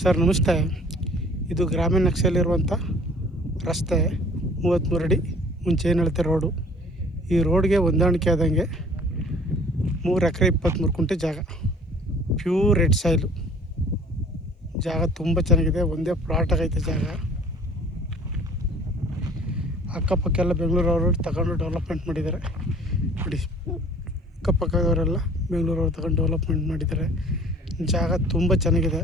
Sir ನಮಸ್ತೆ. ಇದು ಗ್ರಾಮೀಣ ನಕ್ಷೆಯಲ್ಲಿರುವಂಥ ರಸ್ತೆ 33 ಅಡಿ ಮುಂಚೆ ಏನು ಹೇಳ್ತಾರೆ ರೋಡು. ಈ ರೋಡ್ಗೆ ಹೊಂದಾಣಿಕೆ ಆದಂಗೆ 3 ಎಕರೆ 23 ಕುಂಟೆ ಜಾಗ, ಪ್ಯೂರ್ ರೆಡ್ ಸಾಯಿಲು ಜಾಗ. ತುಂಬ ಚೆನ್ನಾಗಿದೆ, ಒಂದೇ ಪ್ಲಾಟ್ ಆಗೈತೆ ಜಾಗ. ಅಕ್ಕಪಕ್ಕ ಎಲ್ಲ ಬೆಂಗಳೂರವರು ತಗೊಂಡು ಡೆವಲಪ್ಮೆಂಟ್ ಮಾಡಿದ್ದಾರೆ ನೋಡಿ. ಅಕ್ಕಪಕ್ಕದವರೆಲ್ಲ ಬೆಂಗಳೂರವ್ರು ತಗೊಂಡು ಡೆವಲಪ್ಮೆಂಟ್ ಮಾಡಿದ್ದಾರೆ. ಜಾಗ ತುಂಬ ಚೆನ್ನಾಗಿದೆ.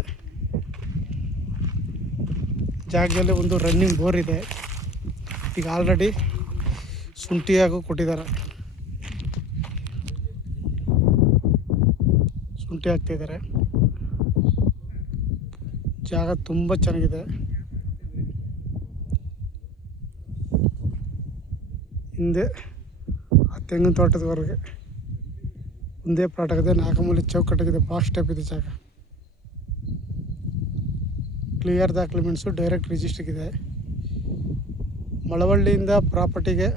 ಜಾಗದಲ್ಲಿ ಒಂದು ರನ್ನಿಂಗ್ ಬೋರ್ ಇದೆ. ಈಗ ಆಲ್ರೆಡಿ ಶುಂಠಿಯಾಗೂ ಕೊಟ್ಟಿದ್ದಾರೆ, ಶುಂಠಿ ಹಾಕ್ತಿದ್ದಾರೆ. ಜಾಗ ತುಂಬ ಚೆನ್ನಾಗಿದೆ. ಹಿಂದೆ ಆ ತೆಂಗಿನ ತೋಟದವರೆಗೆ ಒಂದೇ ಪ್ಲಾಟ್ ಆಗಿದೆ. 4 ಮೂಲೆ ಚೌಕಟ್ಟಾಗಿದೆ, ಬಾಕ್ಸ್ ಟೈಪ್ ಇದೆ ಜಾಗ. ಕ್ಲಿಯರ್ ಡಾಕ್ಯುಮೆಂಟ್ಸು, ಡೈರೆಕ್ಟ್ ರಿಜಿಸ್ಟ್ರಿಗಿದೆ. ಮಳವಳ್ಳಿಯಿಂದ ಪ್ರಾಪರ್ಟಿಗೆ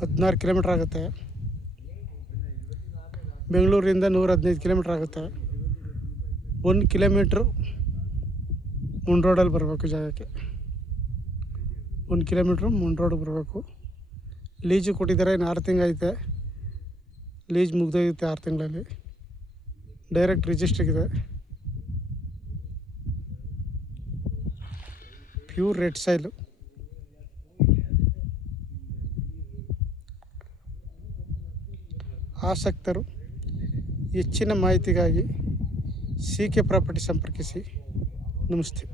16 ಕಿಲೋಮೀಟ್ರ್ ಆಗುತ್ತೆ. ಬೆಂಗಳೂರಿಂದ 115 ಕಿಲೋಮೀಟ್ರ್ ಆಗುತ್ತೆ. 1 ಕಿಲೋಮೀಟ್ರು ಮುಂಡ್ ರೋಡಲ್ಲಿ ಬರಬೇಕು ಜಾಗಕ್ಕೆ. 1 ಕಿಲೋಮೀಟ್ರು ಮುಂಡ್ ರೋಡ್ ಬರಬೇಕು. ಲೀಜು ಕೊಟ್ಟಿದ್ದಾರೆ, ಇನ್ನು 6 ತಿಂಗಳು ಐತೆ. ಲೀಜ್ ಮುಗ್ದೋಗುತ್ತೆ 6 ತಿಂಗಳಲ್ಲಿ. ಡೈರೆಕ್ಟ್ ರಿಜಿಸ್ಟ್ರಿಗಿದೆ. Pure red soil. ಆಸಕ್ತರು ಹೆಚ್ಚಿನ ಮಾಹಿತಿಗಾಗಿ CK ಪ್ರಾಪರ್ಟಿ ಸಂಪರ್ಕಿಸಿ. ನಮಸ್ತೆ.